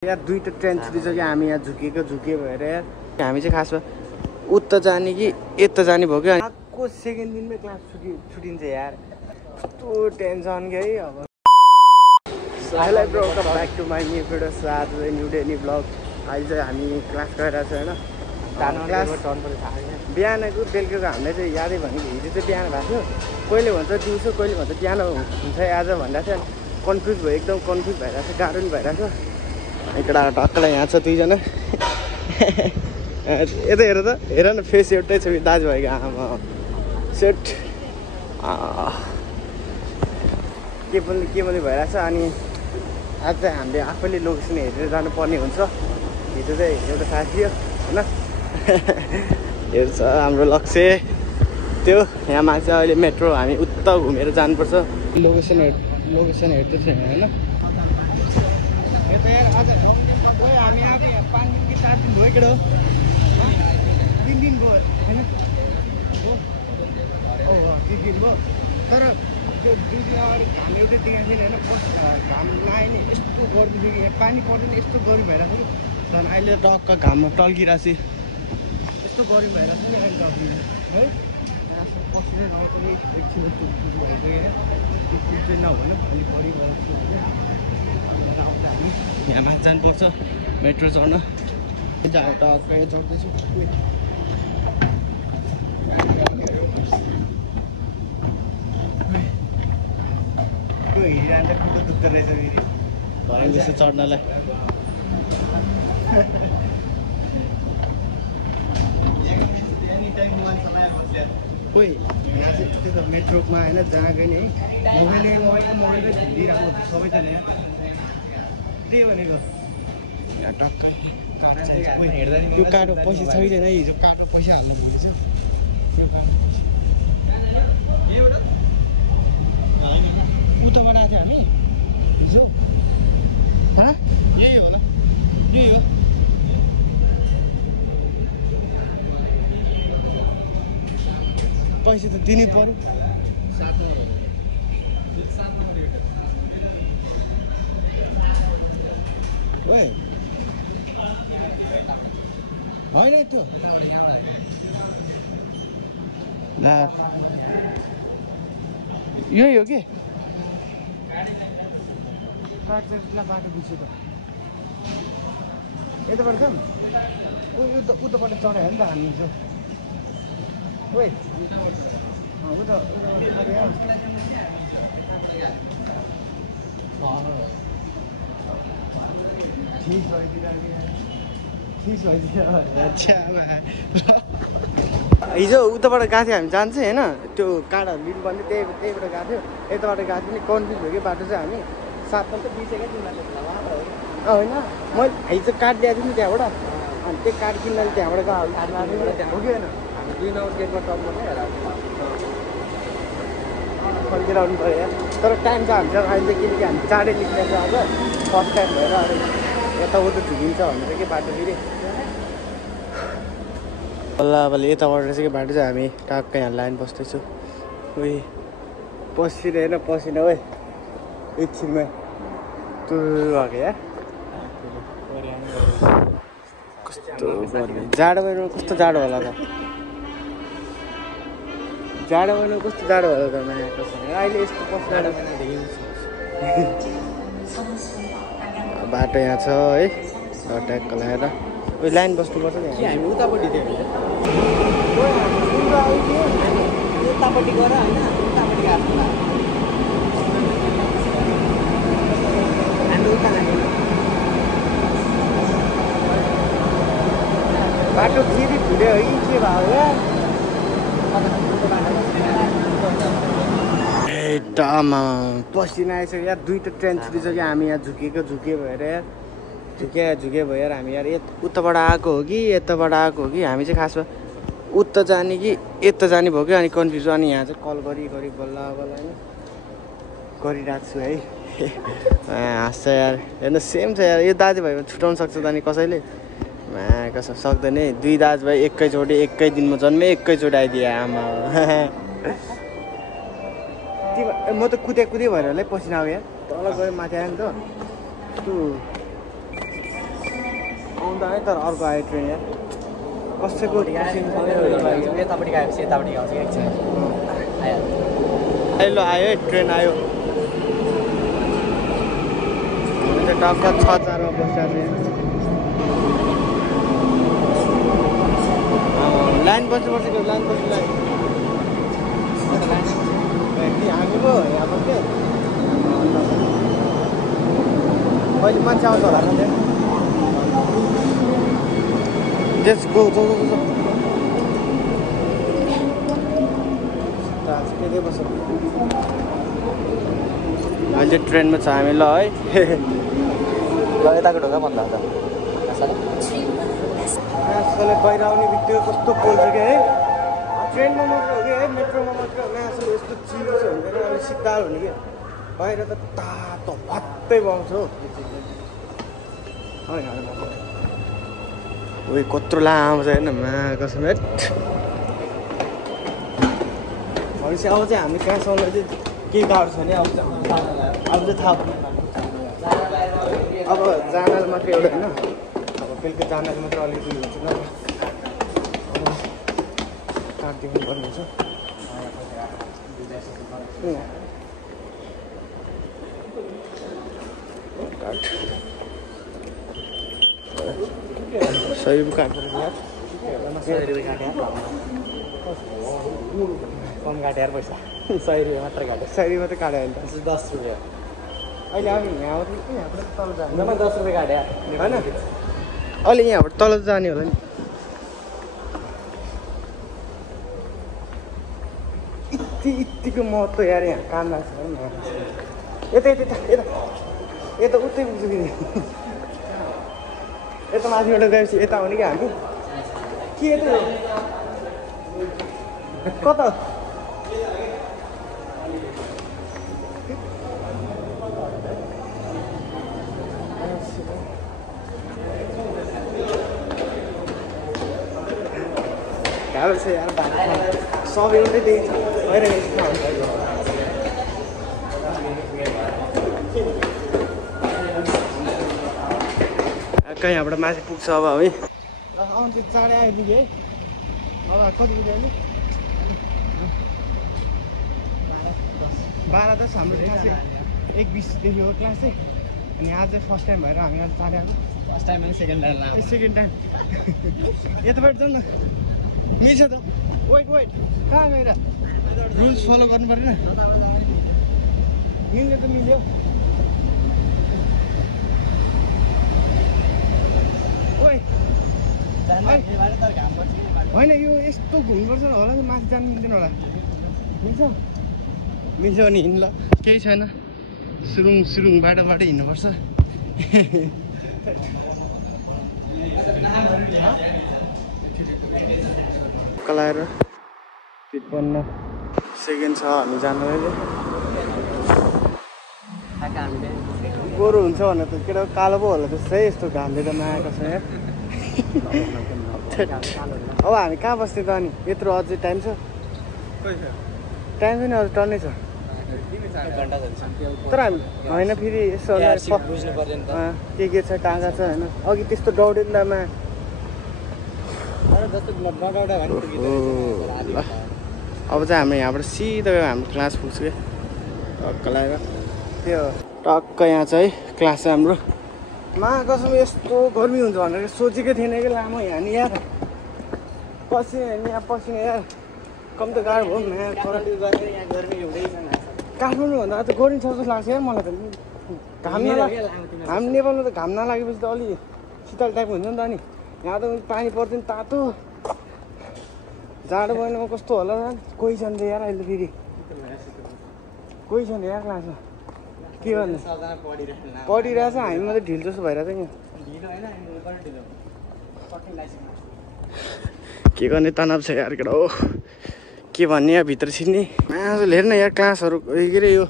यार दुईटा ट्रेन छुटिसक्यो हामी यहाँ झुके भएर यार हामी चाहिँ खासमा उता जाने कि यता जाने भयो क्या आको सेकेन्ड दिनमै क्लास छुटिन्छ यार कस्तो टेन्सन के है अब hello bro welcome back to my new video आज न्यू डे न्यू ब्लग अहिले चाहिँ हामी क्लास गइरहेको छ होइन बिहानको बेलुकाको हामीलाई चाहिँ यादै भनेको हिजो चाहिँ बिहान भएको थियो कहिले भन्छ दिउँसो कहिले भन्छ बिहान हुन्छ आज भन्दा चाहिँ कन्फ्युज भयो एकदम कन्फ्युज भइरहेको छ गाह्रो नि भइरहेको छ इकडा टक्कलाई यहाँ छ दुईजना यता हेर त हेर न फेस एउटै छ दाजुभाइको आमा सेट के पनि भइरहेछ अनि आज चाहिँ हामीले आफैले लोकेसन हेरेर जानुपर्ने हुन्छ हिजो चाहिँ एउटा साथी थियो होइन हेर्छ हाम्रो लक्ष्य त्यो यहाँ मान्छे अहिले मेट्रो हामी उता घुमेर जानुपर्छ लोकेसन हेर्दैछ होइन यार आज हामी आएको यहाँ 5 दिन कि 7 दिन भयो केटो 3 दिन भयो होइन हो 3 दिन भयो तर त्यो 2 दिन अगाडि घाम एउटै टेका थिएन होइन घाम लायो नि यस्तो गर्दै थियो कि यहाँ पानी पर्दैन यस्तो गरी भइरहेको थियो झन् अहिले टक्क घाममा टल्किरहेको छ यस्तो गरी भइरहेको छ नि अहिले टक्क है पसिनै नआउँछ नि एकछिन भएको यहाँ त्यो नभन्नु अलि परिरहेको छ यहाँ माथि जानुपर्छ मेट्रो चढ्न टक्कै चढ्दैछु त्यो हिँडिरहँदा खुट्टा दुख्दो रहेछ फेरि भने जस्तो चढ्नलाई खोइ यहाँ चाहिँ त्यो त मेट्रोमा होइन जहाँ गयो नि मोबाइलमै हिँडिरहेको सबैजना यहाँ त्यही भनेको टक्कै त्यो काठो पैसा छैन हिजो काठो पैसा हाल्नु भनेको त्यो काठो उताबाट आएको थियो हामी हिजो यही होला यही हो पैसा त दिनै पर्यो होइन त्यो यही हो कि बाटो बिर्स्यो त यताबाट जाऊँ उताबाट चढायो नि त हामी हिजो ओइ हिजो उताबाट गएको थियो हामी जान्छ होइन त्यो काँडाहरू लिनु पर्ने त्यहीबाट गएको थियो यताबाट गएको थियो नि कन्फ्युज भयो कि बाटो चाहिँ हामी साथमा त बिर्सेकै तिमीलाई होइन मैले हिजो कार्ड ल्याएको थिएँ नि त्यहाँबाट अनि त्यो कार्ड किन्नाले त्यहाँबाट गएको हो कि होइन हामी 2 नम्बर गेटमा टप गर्दै फर्केर आउनु पऱ्यो तर टाइम छ हामीसँग अहिले चाहिँ किनकि हामी चाँडै निस्केको आज फर्स्ट टाइम भएर अब यताउता झुकिन्छ भनेर के बाटो फेरि बल्ल यताबाट चाहिँ के बाटो चाहिँ हामी टक्कै यहाँ लाइन बस्दैछु उही पसिना होइन पसिना ओइ एकछिनमा भएको यार कस्तो गर्मी जाडो महिनामा कस्तो जाडो होला त जाडो महिनामा कस्तो जाडो होला त अहिले यस्तो पसिना बाटो यहाँ छ है ट्याक्क लगाएर उयो लाइन बस्नुपर्छ नि हामी उतापट्टि थियो उतापट्टि गएर होइन उतापट्टि गएको हामी उता लाग्यो बाटो फेरि फुल्यो है के भयो एकदम पसिना आइसक्यो यार दुईटा ट्रेन छुटिसक्यो हामी यहाँ झुके भएर यार झुके भयो यार हामी यार उताबाट आएको हो कि यताबाट आएको हो कि हामी चाहिँ खासमा उता जाने कि यता जाने भयो कि अनि कन्फ्युज अनि यहाँ चाहिँ कल गरी बल्ल होइन गरिरहेको छु है हाँस्छ यार हेर्नु सेम छ यार यो दाजुभाइमा छुटाउनु सक्छ त अनि कसैले कसो सक्दैन है 2 दाजुभाइ एकैचोटि एकै दिनमा जन्मे एकैचोटि आइदिए आमा म त कुदे भएर होला पसिना आयो यार तल गयो माथि आयो नि त त है तर अर्को आयो ट्रेन यार कसैको यतापट्टि गएपछि यतापट्टि आउँछ एकछिन आयो ल आयो है ट्रेन आयो हामी चाहिँ टक्क 6-4मा बसिरहेको छ लाइन बस्नुपर्छ कि लाइन बस्नु लागि हामी पो यहाँ बस्ने कहिले मान्छे आउँछ होला Let's go. अहिले ट्रेनमा छ हामी ल है ल यताको ढोका बन्द हुन्छ आजकल बाहिर आउने बित्तिकै कस्तो पोल्छ क्या है ट्रेनमा मात्र हो कि है मेट्रोमा मात्र आजकल यस्तो चिलो छ हुँदैन अलिक शीतल हुने क्या बाहिर त तातो भत्तै पाउँछ हो उयो कत्रो लामो छ होइन मा कसम भनेपछि अब चाहिँ हामी कहाँसम्म चाहिँ केही गाह्रो छ नि अब चाहिँ थाहा अब जानाले मात्रै एउटा होइन अब बेलुका जानाले मात्रै अलिकति हुन्छ न काटिदिनु पर्ने हुन्छ सही काट्नु यार कम काट्यो यार पैसा 100 रुपियाँ मात्र काट्यो 100 रुपियाँ मात्रै काट्यो अहिले 10 रुपियाँ अहिले अब यहाँबाट तल जाने 10 रुपियाँ काट्यो होइन अहिले यहाँबाट तल जाने होला नि यतिको महत्त्व यार यहाँ काम लाग्छ यता उतै पुग्छु कि यता माथिबाट गएपछि यता आउने कि हामी के यता कता गाह्रो छ यार सब एउटै त्यही छ कहीँ यहाँबाट माथि पुग्छ अब है आउँछ चाँडै आइपुग्यो है अब कति बजी अहिले 12:10 हाम्रो क्लास 1:20 हो क्लास चाहिँ अनि आज चाहिँ फर्स्ट टाइम भएर हामी आज चाँडै आएको फर्स्ट टाइम अनि सेकेन्ड टाइम यताबाट जाउँ न मिल्छ त वेट कहाँ गएर रुल्स फलो गर्नु परेन मिल्यो त मिल्यो होइन यो यस्तो घुम्नुपर्छ होला नि माथि जानु मिल्दैन होला मिल्छ नि हिँड्नु ल केही छैन सुरुङ बाटोबाट हिँड्नुपर्छ कलाएर 53 सेकेन्ड छ हामी जानु अहिले गोरु हुन्छ भने त केटा कालो पो होला जस्तै यस्तो घामले त नआएको छ यहाँ अब हामी कहाँ बस्ने त अनि यत्रो अझै टाइम छ टाइम छैन अझ टन्नै छ तर हामी होइन फेरि यसो के छ कहाँ छ होइन अघि त्यस्तो दौडिँदामा अब चाहिँ हामी यहाँबाट सिधा हाम्रो क्लास पुग्छ क्या टक्क लगाएर त्यो टक्क यहाँ चाहिँ क्लास चाहिँ हाम्रो मा कसम यस्तो गर्मी हुन्छ भनेर सोचेकै थिएन कि लामो यहाँ नि यार पसिना यार कम त गाह्रो भयो काठमाडौँभन्दा त गर्मी छ जस्तो लाग्छ यार मलाई त घाम हामी नेपालमा त घाम नलागेपछि त अलि शीतल टाइपको हुन्छ नि त अनि यहाँ त पानी पर्दैन तातो जाडो महिनामा कस्तो होला कोही छैन त यार अहिले फेरि कोही छैन यार क्लासमा के गर्नु पढिरहेछ हामी मात्रै ढिलो जस्तो भइरहेछ के गर्ने तनाव छ यार केटा हो के भन्ने यहाँ भित्र छिर्ने हेर न यार क्लासहरू के अरे यो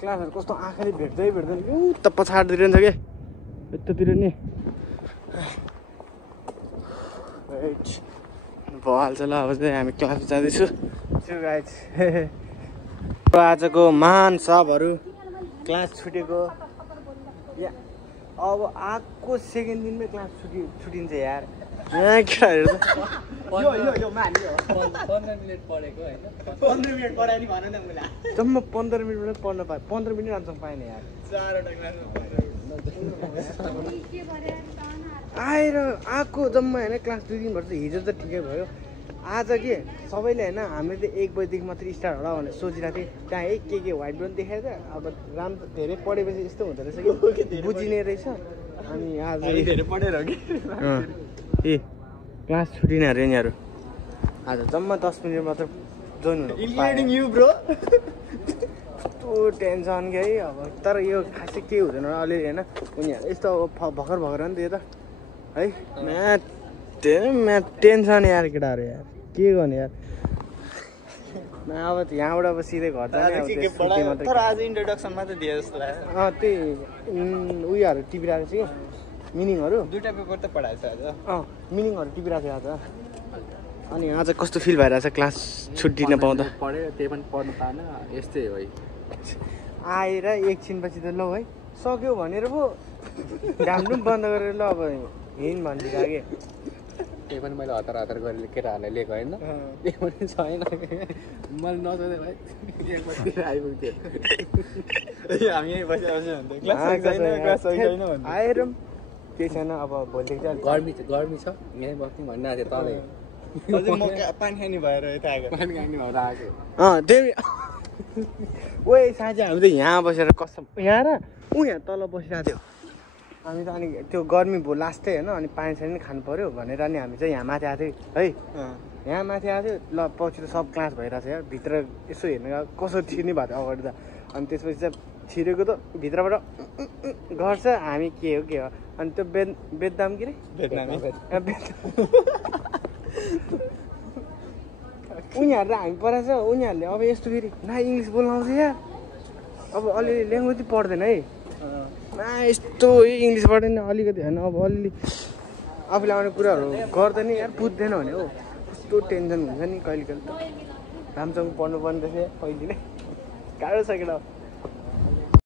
क्लासहरू कस्तो आँखाले भेट्दैन त पछाडितिर नि छ क्या यतातिर नि भइहाल्छ ल अब चाहिँ हामी क्लास जाँदैछु आजको महान सबहरू क्लास छुटेको अब आएको सेकेन्ड दिनमै क्लास छुटिन्छ यार केटाहरू त यो मानियो 15 मिनेट पढेको हैन 15 मिनेट पढायो नि भन न मुला जम्मा 15 मिनट पढ्न पाएँ 15 मिनट राम्रोसँग पाएन यार चारवटा क्लास आएर आएको जम्मा होइन क्लास 2 दिन भएर हिजो त ठिकै भयो आज के सबैले होइन हामीले त 1 बजीदेखि मात्रै स्टार्ट होला भनेर सोचिरहेको थिएँ त्यहाँ है के व्हाइट बोर्ड देखाएर अब राम्रो धेरै पढेपछि यस्तो हुँदो रहेछ कि बुझिने रहेछ अनि आज धेरै पढेर हो कि ए क्लास छुटिन अरे यिनीहरू आज जम्मा 10 मिनट मात्र जोइन हुनु इन्क्लुडिङ यु ब्रो यस्तो टेन्सन के है अब तर यो खासै केही हुँदैन अलिअलि होइन उनीहरू यस्तो अब भर्खर हो नि त यो त है म्याथ टेन्सन यार केटाहरू यार के गर्ने यार अब यहाँबाट अब सिधै घर जाने तर आज इन्ट्रोडक्सन मात्र दिए जस्तो लाग्यो त्यही उयोहरू टिपिरहेको थियो मिनिङहरू दुईटा पेपर त पढाएछ आज मिनिङहरू टिपिरहेको थियो आज अनि आज कस्तो फिल भइरहेछ क्लास छुट्टिन पाउँदा पढ्यो त्यही पनि पढ्नु पाएन यस्तै हो है आएर एकछिनपछि त ल है सक्यो भनेर पो घाम्नु पनि बन्द गरेर ल अब हिँड भनिदिएको कि त्यही पनि मैले हतार हतार गरेर केटाहरूलाई लिएको होइन त्यही पनि छैन मैले नसोधेँ भाइ आइपुग्थ्यो हामी यहीँ बसिरहेको आएर केही छैन अब भोलिदेखि चाहिँ गर्मी छ यहीँ बस्ने भन्नु आएको थियो तलै पानी खाने भएर यता आएको पानी खाने भएर आएको त्यही ओए साँझ हामी त यहाँ बसेर कसम यहाँ र यहाँ तल बसिरहेको थियो हामी त अनि त्यो गर्मी भयो लास्टै होइन अनि पानी सानी खानु पऱ्यो भनेर नि हामी चाहिँ यहाँ माथि आएको थियो है यहाँ माथि आएको थियो ल पछि त सब क्लास भइरहेको छ यार भित्र यसो हेर्नु कसो छिर्ने भएको थियो अगाडि त अनि त्यसपछि चाहिँ छिरेको त भित्रबाट गर्छ हामी के हो अनि त्यो बेदनाम के अरे उनीहरू हामी पढाएको छ उनीहरूले अब यस्तो फेरि न इङ्ग्लिस बोल्नु आउँछ यार अब अलिअलि ल्याङ्ग्वेज पढ्दैन है यस्तो इङ्ग्लिसबाट नि अलिकति होइन अब अलिअलि आफूले आउने कुराहरू गर्दैन यार बुझ्दैन भने हो कस्तो टेन्सन हुन्छ नि कहिले कहिले त राम्रोसँग पढ्नु पर्ने रहेछ पहिले नै गाह्रो छ केटा